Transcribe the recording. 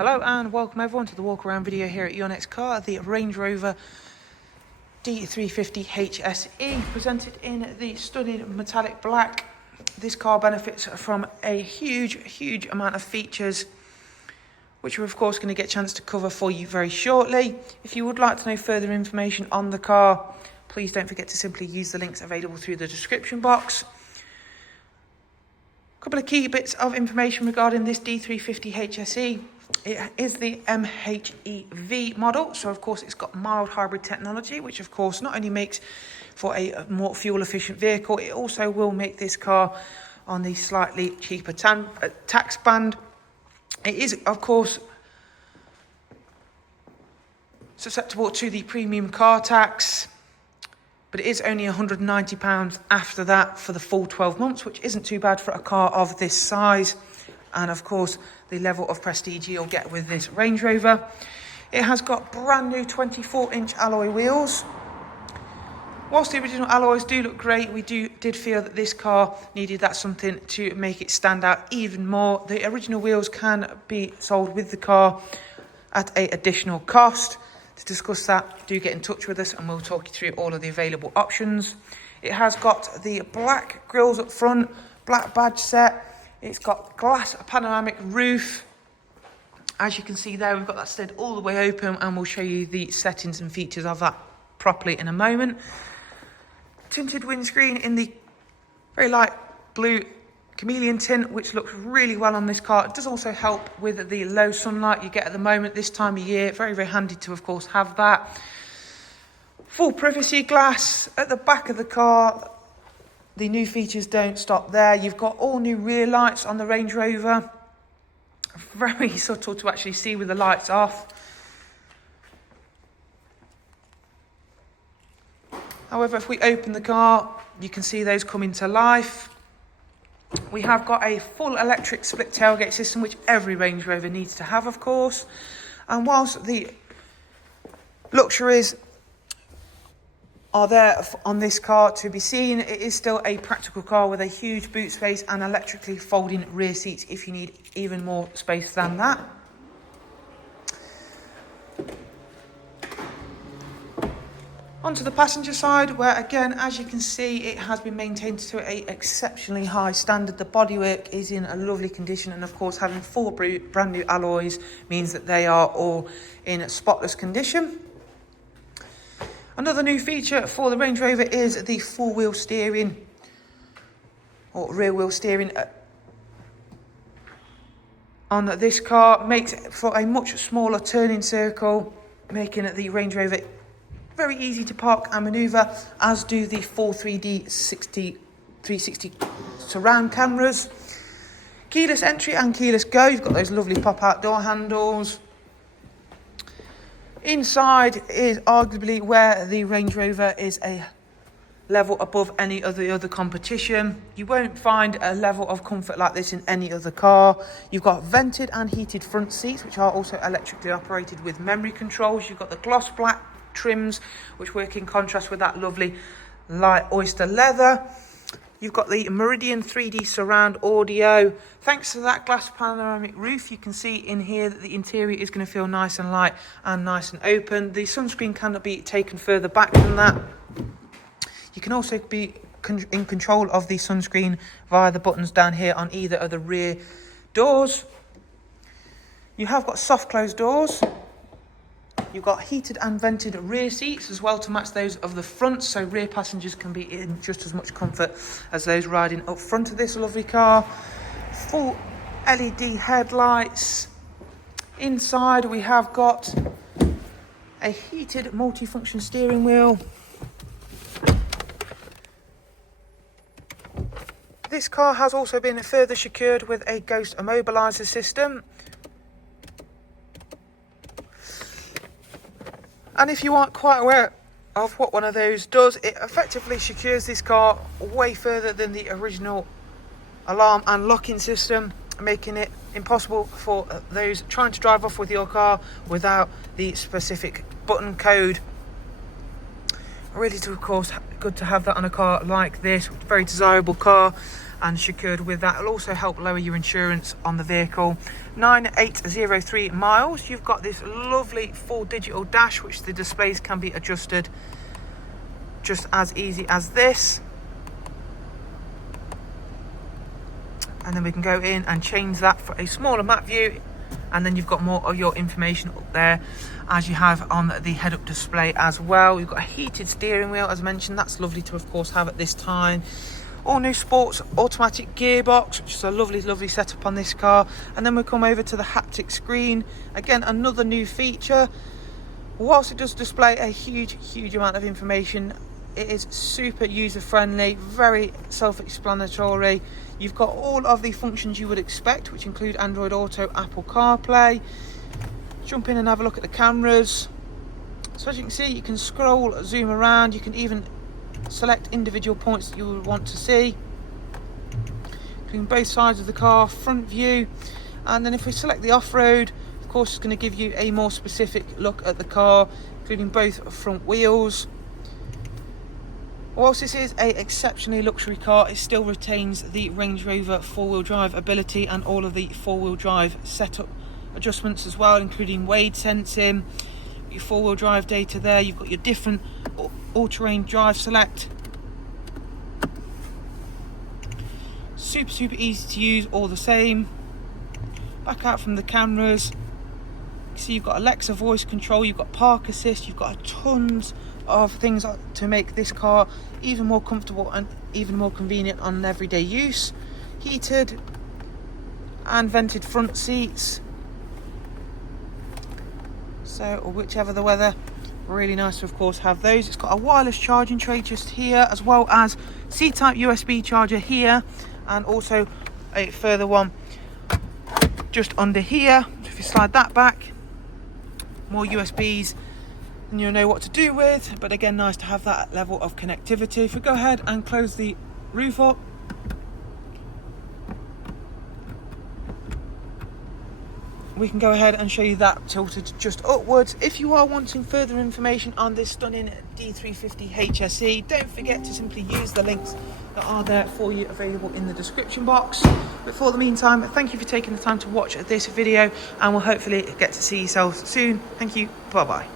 Hello and welcome everyone to the walk around video here at Your Next Car, the Range Rover D350 HSE, presented in the stunning metallic black. This car benefits from a huge amount of features, which we're of course going to get a chance to cover for you very shortly. If you would like to know further information on the car, please don't forget to simply use the links available through the description box. A couple of key bits of information regarding this D350 HSE. It is the MHEV model, so of course it's got mild hybrid technology, which of course not only makes for a more fuel efficient vehicle, it also will make this car on the slightly cheaper tax band. It is of course susceptible to the premium car tax, but it is only £190 after that for the full 12 months, which isn't too bad for a car of this size. And of course, the level of prestige you'll get with this Range Rover. It has got brand new 24-inch alloy wheels. Whilst the original alloys do look great, we did feel that this car needed that something to make it stand out even more. The original wheels can be sold with the car at an additional cost. To discuss that, do get in touch with us and we'll talk you through all of the available options. It has got the black grills up front, black badge set. It's got glass panoramic roof. As you can see there, we've got that stud all the way open, and we'll show you the settings and features of that properly in a moment. Tinted windscreen in the very light blue chameleon tint, which looks really well on this car. It does also help with the low sunlight you get at the moment this time of year. Very handy to of course have that. Full privacy glass at the back of the car. The new features don't stop there. You've got all new rear lights on the Range Rover. Very subtle to actually see with the lights off. However, if we open the car, you can see those come into life. We have got a full electric split tailgate system, which every Range Rover needs to have, of course. And whilst the luxuries are there on this car to be seen, it is still a practical car with a huge boot space and electrically folding rear seats if you need even more space than that. Onto the passenger side, where again, as you can see, it has been maintained to an exceptionally high standard. The bodywork is in a lovely condition, and of course having four brand new alloys means that they are all in spotless condition. Another new feature for the Range Rover is the four-wheel steering, or rear-wheel steering on this car. Makes for a much smaller turning circle, making the Range Rover very easy to park and manoeuvre, as do the full 360 surround cameras. Keyless entry and keyless go. You've got those lovely pop-out door handles. Inside is arguably where the Range Rover is a level above any other competition. You won't find a level of comfort like this in any other car. You've got vented and heated front seats, which are also electrically operated with memory controls. You've got the gloss black trims, which work in contrast with that lovely light oyster leather. You've got the Meridian 3D surround audio. Thanks to that glass panoramic roof, you can see in here that the interior is going to feel nice and light and nice and open. The sunscreen cannot be taken further back than that. You can also be in control of the sunscreen via the buttons down here on either of the rear doors. You have got soft closed doors. You've got heated and vented rear seats as well to match those of the front, so rear passengers can be in just as much comfort as those riding up front of this lovely car. Full LED headlights. Inside we have got a heated multifunction steering wheel. This car has also been further secured with a ghost immobiliser system. And if you aren't quite aware of what one of those does, it effectively secures this car way further than the original alarm and locking system, making it impossible for those trying to drive off with your car without the specific button code. Really, of course, good to have that on a car like this. Very desirable car. and secured with that. It'll also help lower your insurance on the vehicle. 9803 miles. You've got this lovely full digital dash, which the displays can be adjusted just as easy as this. And then we can go in and change that for a smaller map view, and then you've got more of your information up there as you have on the head-up display as well. You've got a heated steering wheel, as mentioned. That's lovely to, of course, have at this time. All new sports automatic gearbox, which is a lovely setup on this car. And then we come over to the haptic screen. Again, another new feature. Whilst it does display a huge amount of information, it is super user-friendly, very self-explanatory. You've got all of the functions you would expect, which include Android Auto, Apple CarPlay. Jump in and have a look at the cameras. So as you can see, you can scroll, zoom around. You can even select individual points that you would want to see, including both sides of the car, front view. And then if we select the off-road, of course, it's going to give you a more specific look at the car, including both front wheels. Whilst this is an exceptionally luxury car, it still retains the Range Rover four-wheel drive ability and all of the four-wheel drive setup adjustments as well, including wade sensing, your four-wheel drive data there. You've got your different all-terrain drive select. Super easy to use all the same. Back out from the cameras. So you've got Alexa voice control, you've got park assist, you've got tons of things to make this car even more comfortable and even more convenient on everyday use. Heated and vented front seats, so, or whichever the weather, really nice to, of course, have those. It's got a wireless charging tray just here, as well as C-type USB charger here, and also a further one just under here. If you slide that back, more USBs and you'll know what to do with. But again, nice to have that level of connectivity. If we go ahead and close the roof up, we can go ahead and show you that tilted just upwards. If you are wanting further information on this stunning D350 HSE, don't forget to simply use the links that are there for you, available in the description box. But for the meantime, thank you for taking the time to watch this video, and we'll hopefully get to see yourselves soon. Thank you. Bye bye.